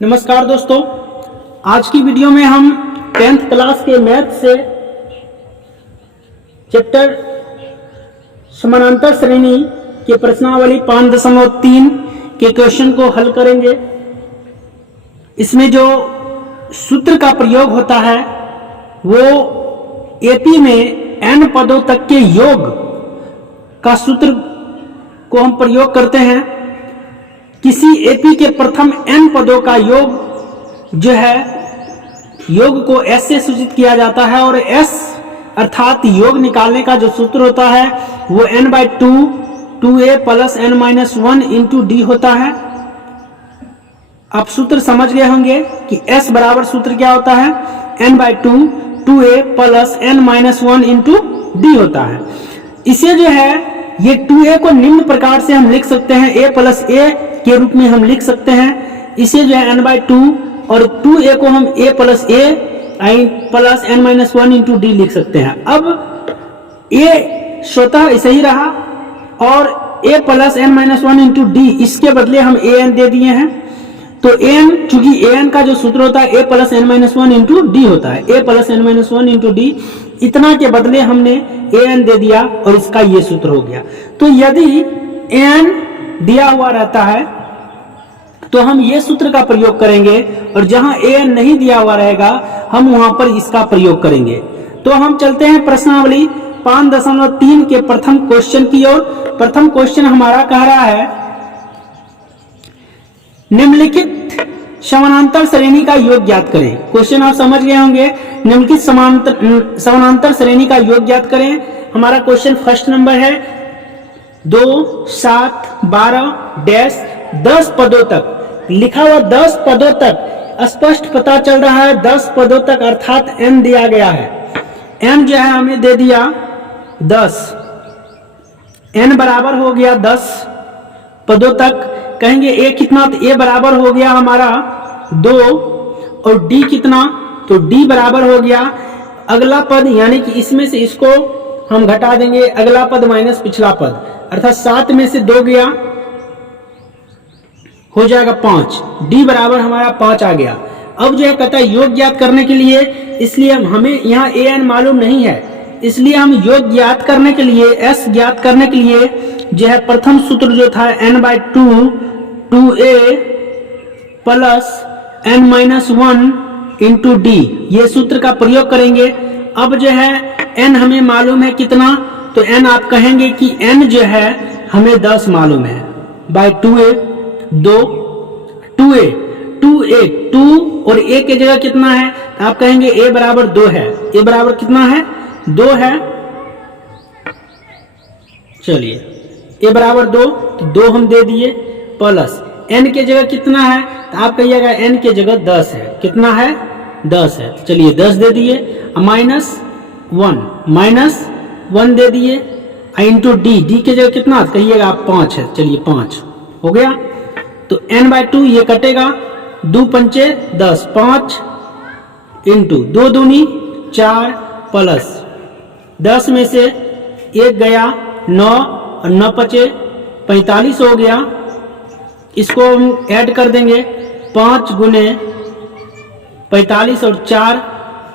नमस्कार दोस्तों, आज की वीडियो में हम 10th क्लास के मैथ से चैप्टर समानांतर श्रेणी के प्रश्नावली 5.3 के क्वेश्चन को हल करेंगे। इसमें जो सूत्र का प्रयोग होता है वो एपी में n पदों तक के योग का सूत्र को हम प्रयोग करते हैं। किसी एपी के प्रथम n पदों का योग जो है योग को s से सूचित किया जाता है और s अर्थात योग निकालने का जो सूत्र होता है वो n/2 2a plus n-1 into D होता है। आप सूत्र समझ गए होंगे कि s बराबर सूत्र क्या होता है, n/2 2a plus n-1 into D होता है। इसे जो है ये 2a को निम्न प्रकार से हम लिख सकते हैं, a प्लस a के रूप में हम लिख सकते हैं। इसे जो है n/2 और 2a को हम a plus a plus n-1 into D लिख सकते हैं। अब a स्वतः ऐसे ही रहा और a plus n-1 into D इसके बदले हम an दे दिए हैं। तो an चूंकि an का जो सूत्र होता है a plus n-1 into D होता है, a plus n-1 into D, इतना के बदले हमने an दे दिया और इसका ये सूत्र हो गया। तो यदि an दिया हुआ रहता है तो हम ये सूत्र का प्रयोग करेंगे और जहां an नहीं दिया हुआ रहेगा हम वहां पर इसका प्रयोग करेंगे। तो हम चलते हैं प्रश्नावली 5.3 के प्रथम क्वेश्चन की ओर। प्रथम क्वेश्चन हमारा कह रहा है निम्नलिखित समानांतर श्रेणी का योग ज्ञात करें। क्वेश्चन आप समझ गए होंगे, निम्नलिखित समानांतर श्रेणी का योग ज्ञात करें। हमारा क्वेश्चन फर्स्ट नंबर है 2 7 12 डैश 10 पदों तक लिखा हुआ, 10 पदों तक स्पष्ट पता चल रहा है, 10 पदों तक अर्थात n दिया गया है। n जो है हमें दे दिया 10, n बराबर हो गया 10 पदों तक। कहेंगे a कितना, तो a बराबर हो गया हमारा 2 और d कितना, तो d बराबर हो गया अगला पद, यानी कि इसमें से इसको हम घटा देंगे, अगला पद माइनस पिछला पद, अर्थात 7 में से 2 गया, हो जाएगा 5, d बराबर हमारा 5 आ गया। अब जो है कहता है योग ज्ञात करने के लिए, इसलिए हमें यहाँ an मालूम नहीं है, इसलिए हम योग ज्ञात करने के लिए, s ज्ञात करने के लिए जो है प्रथम सूत्र जो था n/2 2a plus n-1 into D, ये सूत्र का प्रयोग करेंगे। अब जो है n हमें मालूम है कितना, तो n आप कहेंगे कि n जो है हमें 10 मालूम है, बाय 2a 2 2a 2 और a के जगह कितना है, तो आप कहेंगे a बराबर 2 है। a बराबर कितना है, 2 है। चलिए a बराबर 2, तो 2 हम दे दिए, प्लस n के जगह कितना है, तो आप कहिएगा n के जगह 10 है, कितना है 10 है, चलिए 10 दे दिए, -1 दे दिए, इंटू डी के जगह कितना, कहिएगा आप 5 है, चलिए 5 हो गया। तो n/2 ये कटेगा, 2 पंचे 10, 5 इंटू 2 दूनी 4 प्लस 10 में से 1 गया 9 और 9 बचे 45 हो गया। इसको हम ऐड कर देंगे, 5 गुने 45 और 4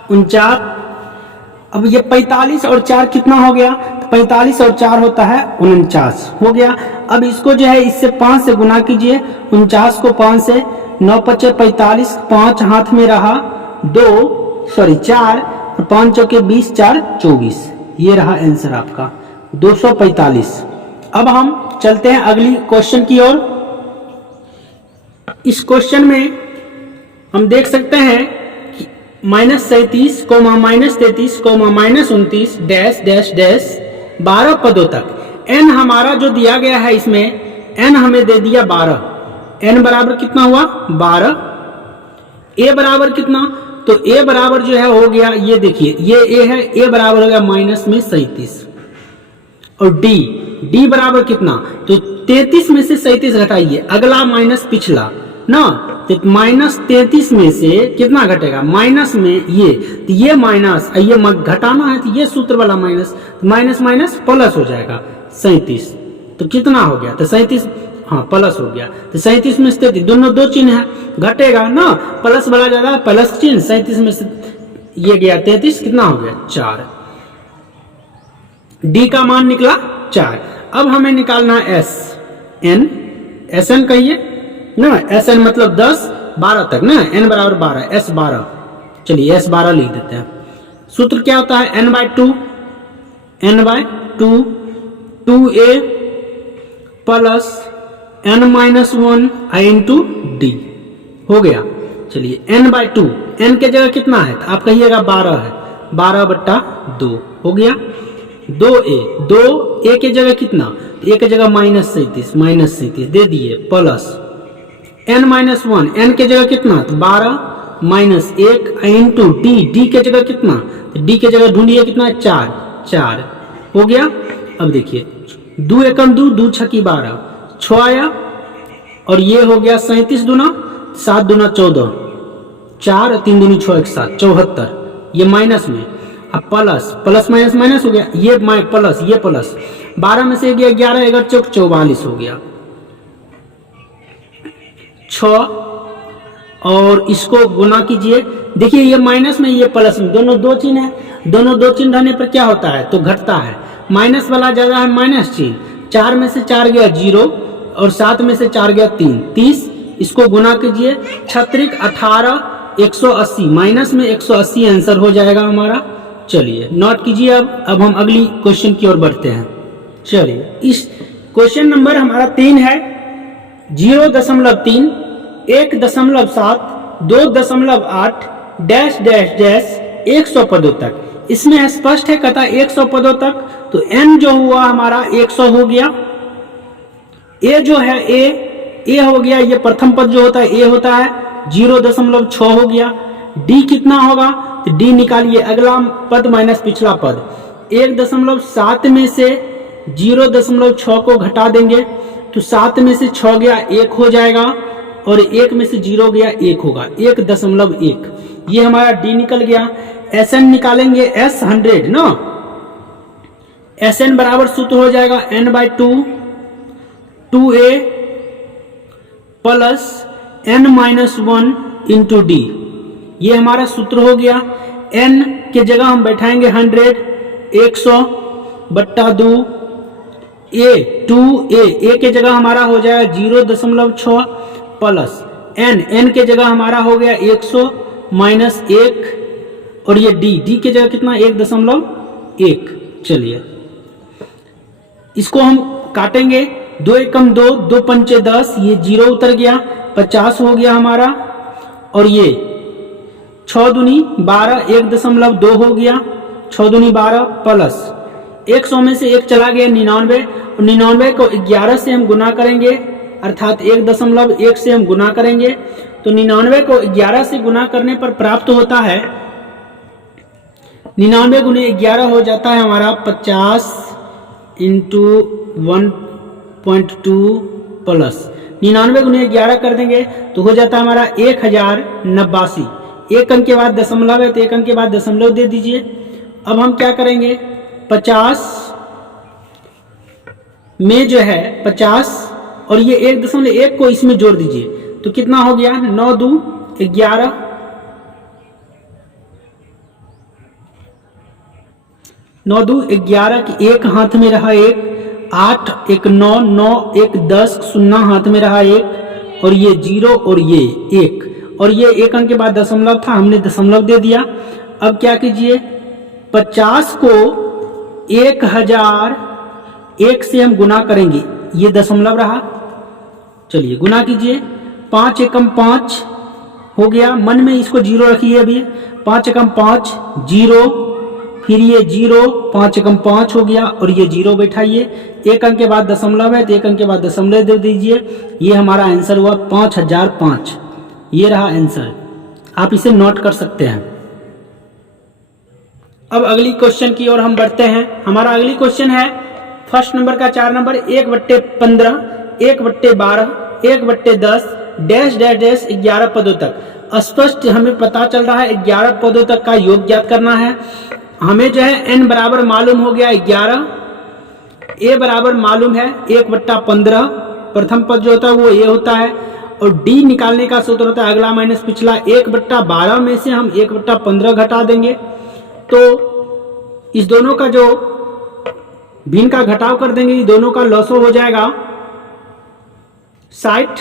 49। अब ये 45 और 4 कितना हो गया, तो 45 और 4 होता है 49 हो गया। अब इसको जो है इससे 5 से गुना कीजिए, 49 को 5 से, 9 बचे 45, 5 हाथ में रहा 4 और 5 चौके 20, 4 24, ये रहा आंसर आपका 245। अब हम चलते हैं अगली क्वेश्चन की ओर। इस क्वेश्चन में हम देख सकते हैं कि -37, -33, -29 डैश डैश डैश 12 पदों तक n हमारा जो दिया गया है, इसमें n हमें दे दिया 12, n बराबर कितना हुआ 12। a बराबर कितना, तो a बराबर जो है हो गया, ये देखिए ये a है, a बराबर हो गया -37 और d बराबर कितना, तो 33 में से 37 घटाइए, अगला माइनस पिछला ना, तो -33 में से कितना घटेगा, माइनस में ये, तो ये माइनस, ये घटाना है तो ये सूत्र वाला माइनस, माइनस माइनस प्लस हो जाएगा 37, तो कितना हो गया, तो 37 हाँ प्लस हो गया, तो 37 में स्थिति दोनों दो चिन्ह है, घटेगा ना, प्लस वाला ज्यादा प्लस चिन्ह, 37 में से ये गया 33, कितना हो गया 4। डी का मान निकला 4। अब हमें निकालना एस एन, एस एन कहिए ना, एस एन मतलब 10 12 तक ना, एन बराबर 12, एस 12, चलिए एस 12 लिख देते हैं। सूत्र क्या होता है, N by two, N by two, 2a plus n minus 1 I into D हो गया। चलिए n बाय टू, n के जगह कितना है, तो आप कहिएगा 12 है, 12/2 हो गया। 2a के जगह कितना, तो a के जगह -37 दे दिए, प्लस n माइनस 1, n के जगह कितना, तो 12 माइनस 1 इंटू डी के जगह कितना, तो डी के जगह ढूंढिए कितना, 4 हो गया। अब देखिए 2 एकम 2, 2 छकी 12, 6 आया, और ये हो गया 37 दूना 7 दूना 14, 4 3 दूनी 6 1 7 74, ये माइनस में, अब प्लस माइनस माइनस हो गया, ये प्लस, ये प्लस, 12 में से गया 11, 11 चौक 44 हो गया, 6, और इसको गुना कीजिए, देखिए ये माइनस में ये प्लस में, दोनों दो चिन्ह है, दोनों दो चिन्ह रहने पर क्या होता है, तो घटता है, माइनस वाला ज्यादा है माइनस चिन्ह, 4 में से 4 गया 0, और 7 में से 4 गया 3, 30, इसको गुना कीजिए, 36 18 180, माइनस में 180 आंसर हो जाएगा हमारा। चलिए नोट कीजिए। अब हम अगली क्वेश्चन की ओर बढ़ते हैं। चलिए इस क्वेश्चन नंबर हमारा 3 है, 0.3 1.7 2.8 डैश डैश डैश 100 पदों तक। इसमें स्पष्ट है कहता 100 पदों तक, तो n जो हुआ हमारा 100 हो गया, a जो है a हो गया, ये प्रथम पद जो होता है a होता है, 0.6 हो गया। d कितना होगा, तो d निकालिए, अगला पद माइनस पिछला पद, 1.7 में से 0.6 को घटा देंगे, तो 7 में से 6 गया 1 हो जाएगा, और 1 में से 0 गया 1 होगा, 1.1, ये हमारा d निकल गया। Sn निकालेंगे, S 100 ना, Sn बराबर सूत्र हो जाएगा n by 2, 2a plus n minus 1 into D, ये हमारा सूत्र हो गया। n के जगह हम बैठाएंगे 100, 100/2, a के जगह हमारा हो जाएगा 0.6 प्लस n के जगह हमारा हो गया 100 माइनस 1, और ये d के जगह कितना 1.1। चलिए इसको हम काटेंगे, 2 एकम 2, 2 पंचे 10, ये 0 उतर गया, 50 हो गया हमारा, और ये 6 दूनी 12, 1.2 हो गया, 6 दूनी 12 प्लस 100 में से 1 चला गया 99, और 99 को 11 से हम गुना करेंगे, अर्थात 1.1 से हम गुना करेंगे, तो 99 को 11 से गुना करने पर प्राप्त होता है, 99 गुने 11 हो जाता है हमारा 50 इंटू 1.2 प्लस 99 गुने 11 कर देंगे तो हो जाता है हमारा 1089। एक अंक के बाद दशमलव है तो एक अंक के बाद दशमलव दे दीजिए। अब हम क्या करेंगे, 50 में जो है 50 और ये 1.1 को इसमें जोड़ दीजिए तो कितना हो गया, 9 2 11, 9 2 11 की एक हाथ में रहा 1, 8 1 9 9 1 10 शून्य हाथ में रहा 1 और ये 0 और ये 1 और ये एक अंक के बाद दशमलव था, हमने दशमलव दे दिया। अब क्या कीजिए, 50 को 1001 से हम गुना करेंगे, ये दशमलव रहा, चलिए गुना कीजिए, 5 एकम 5 हो गया, मन में इसको 0 रखिए, अभी 5 एकम 5 0, फिर ये 0 5 एकम 5 हो गया और ये 0 बैठाइए, एक अंक के बाद दशमलव है तो एक अंक के बाद दशमलव दे दीजिए, ये हमारा आंसर हुआ 5005। ये रहा आंसर, आप इसे नोट कर सकते हैं। अब अगली क्वेश्चन की ओर हम बढ़ते हैं। हमारा अगली क्वेश्चन है फर्स्ट नंबर का 4 नंबर, 1/15 1/12 1/10 डैश डैश डैश 11 पदों तक। स्पष्ट हमें पता चल रहा है 11 पदों तक का योग ज्ञात करना है। हमें जो है n बराबर मालूम हो गया 11, a बराबर मालूम है 1/15 प्रथम पद जो होता है वो ए होता है, और डी निकालने का सूत्र होता है अगला माइनस पिछला। 1/12 में से हम 1/15 घटा देंगे, तो इस दोनों का जो भिन्न का घटाव कर देंगे, ये दोनों का लॉसो हो जाएगा 60।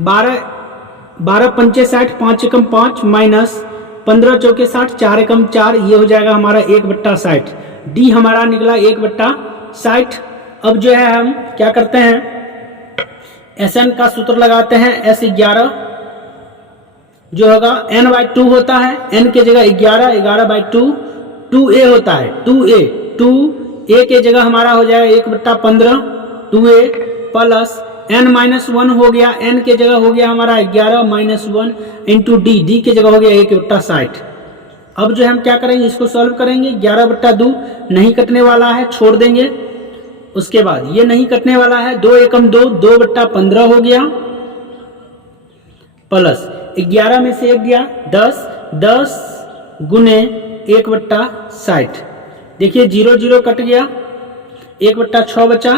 12 पंचे 60, 5 एकम 5 माइनस 15 चौके 60, 4 एकम 4, ये हो जाएगा हमारा 1/60। डी हमारा निकला 1/60। अब जो है हम क्या करते हैं, Sn का सूत्र लगाते हैं। S11 जो होगा n/2 होता है, n के जगह 11, 11/2, 2a होता है, 2a के जगह हमारा हो जाएगा 1/15, 2a प्लस n-1 हो गया, n के जगह हो गया हमारा 11 माइनस 1 इंटू डी के जगह हो गया 1/60। अब जो हम क्या करेंगे, इसको सॉल्व करेंगे। 11/2 नहीं कटने वाला है, छोड़ देंगे। उसके बाद ये नहीं कटने वाला है, 2 एकम 2, 2/15 हो गया, प्लस 11 में से 1 गया 10, 10 गुने 1/60। देखिए 0 0 कट गया, 1/6 बचा,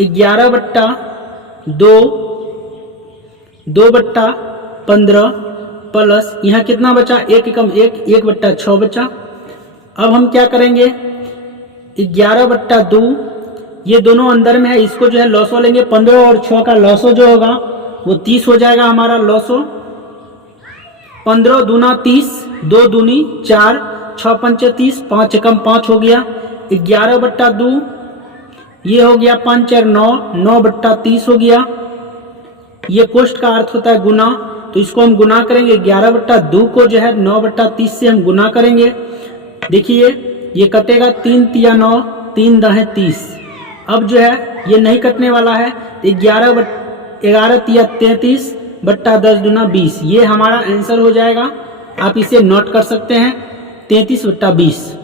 11/2, 2/15 प्लस यहाँ कितना बचा, 1 एकम 1, 1/6 बचा। अब हम क्या करेंगे, 11/2 ये दोनों अंदर में है, इसको जो है लॉसो लेंगे। 15 और 6 का लॉसो जो होगा वो 30 हो जाएगा हमारा लॉसो। 15 दूना 30, 2 दूनी 4, 6 पंचे 30, 5 एकम 5 हो गया। 11/2 ये हो गया 5 और 9, 9/30 हो गया। ये कोष्ट का अर्थ होता है गुना, तो इसको हम गुना करेंगे। 11/2 को जो है 9/30 से हम गुना करेंगे। देखिए ये कटेगा, 3 तिया 9, 3 दहे 30। अब जो है ये नहीं कटने वाला है, 11 तिया 33 बट्टा 10 दूना 20, ये हमारा आंसर हो जाएगा। आप इसे नोट कर सकते हैं, 33/20।